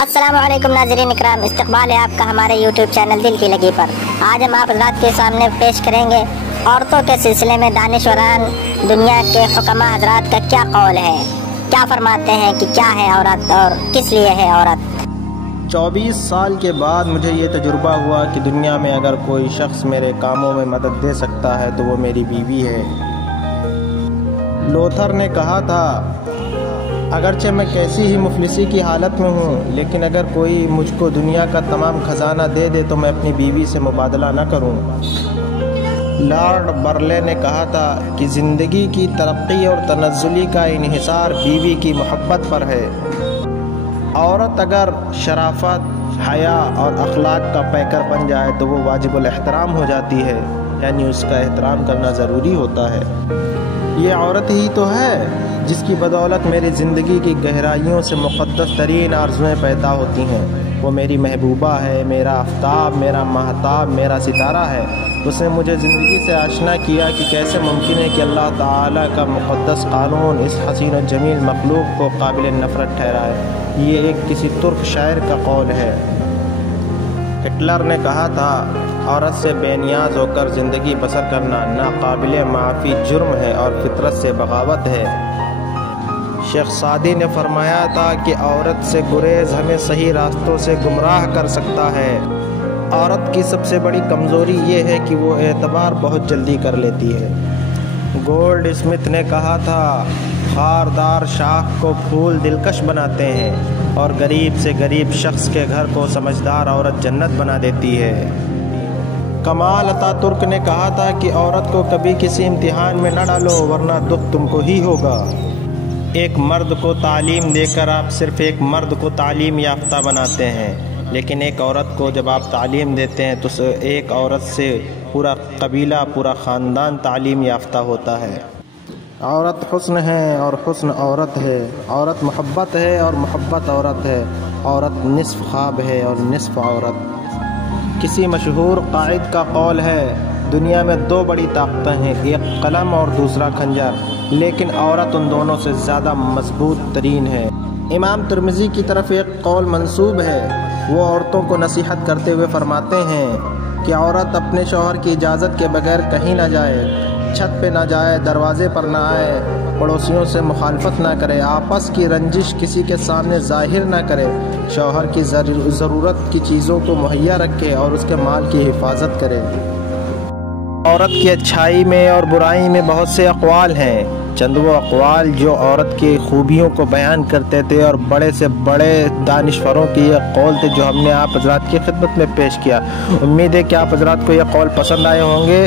अस्सलामुअलैकुम नाज़रीन इकराम, इस्तक़बाल है आपका हमारे YouTube चैनल दिल की लगी पर। आज हम आप हज़रात के सामने पेश करेंगे औरतों के सिलसिले में दानिशवरान दुनिया के हुक्मा हज़रात का क्या कौल है, क्या फरमाते हैं कि क्या है औरत और किस लिए है औरत। 24 साल के बाद मुझे ये तजुर्बा हुआ कि दुनिया में अगर कोई शख्स मेरे कामों में मदद दे सकता है तो वो मेरी बीवी है। लोथर ने कहा था, अगरचे मैं कैसी ही मुफलिसी की हालत में हूँ, लेकिन अगर कोई मुझको दुनिया का तमाम खजाना दे दे तो मैं अपनी बीवी से मुबादला न करूँ। लॉर्ड बर्ले ने कहा था कि ज़िंदगी की तरक्की और तनज़्ज़ुली का इन्हिसार बीवी की मोहब्बत पर है। औरत अगर शराफत, हया और अखलाक का पैकर बन जाए तो वो वाजिबुल एहतराम हो जाती है, यानी उसका एहतराम करना ज़रूरी होता है। ये औरत ही तो है जिसकी बदौलत मेरी ज़िंदगी की गहराइयों से मुक़द्दस तरीन आरज़ुएँ पैदा होती हैं। वो मेरी महबूबा है, मेरा आफ्ताब, मेरा महताब, मेरा सितारा है। उसने मुझे ज़िंदगी से आशना किया कि कैसे मुमकिन है कि अल्लाह ताला का मुक़द्दस क़ानून इस हसीन और जमील मखलूक को काबिल नफ़रत ठहराए। ये एक किसी तुर्क शायर का कौल है। हिटलर ने कहा था, औरत से बेनियाज होकर ज़िंदगी बसर करना नाकाबिल माफ़ी जुर्म है और फितरत से बगावत है। शेख सादी ने फरमाया था कि औरत से गुरेज हमें सही रास्तों से गुमराह कर सकता है। औरत की सबसे बड़ी कमज़ोरी ये है कि वो एतबार बहुत जल्दी कर लेती है। गोल्ड स्मिथ ने कहा था, खारदार शाख को फूल दिलकश बनाते हैं और गरीब से गरीब शख्स के घर को समझदार औरत जन्नत बना देती है। कमाल अतातुर्क ने कहा था कि औरत को कभी किसी इम्तिहान में न डालो वरना दुख तुमको ही होगा। एक मर्द को तालीम देकर आप सिर्फ़ एक मर्द को तालीम याफ्ता बनाते हैं, लेकिन एक औरत को जब आप तालीम देते हैं तो एक औरत से पूरा कबीला, पूरा ख़ानदान तालीम याफ्ता होता है। औरत हुस्न है और हुस्न औरत है, औरत मोहब्बत है और मोहब्बत औरत है, औरत निस्फ़ ख्वाब है और निस्फ़ औरत। किसी मशहूर कायद का कौल है, दुनिया में दो बड़ी ताकतें हैं, एक कलम और दूसरा खंजर, लेकिन औरत उन दोनों से ज़्यादा मजबूत तरीन है। इमाम तिर्मिज़ी की तरफ एक कौल मंसूब है। वो औरतों को नसीहत करते हुए फरमाते हैं कि औरत अपने शौहर की इजाज़त के बगैर कहीं ना जाए, छत पे ना जाए, दरवाजे पर ना आए, पड़ोसियों से मुखालफत ना करे, आपस की रंजिश किसी के सामने ज़ाहिर ना करे, शौहर की ज़रूरत की चीज़ों को मुहैया रखे और उसके माल की हिफाजत करे। औरत की अच्छाई में और बुराई में बहुत से अक़वाल हैं। चंद वो अक़वाल जो औरत की खूबियों को बयान करते थे और बड़े से बड़े दानिश्वरों के ये कौल थे जो हमने आप हज़रात की खिदमत में पेश किया। उम्मीद है कि आप हज़रात को ये कौल पसंद आए होंगे,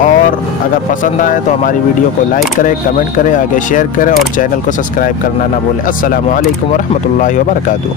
और अगर पसंद आए तो हमारी वीडियो को लाइक करें, कमेंट करें, आगे शेयर करें और चैनल को सब्सक्राइब करना ना भूलें। अस्सलामु अलैकुम व रहमतुल्लाहि व बरकातुहू।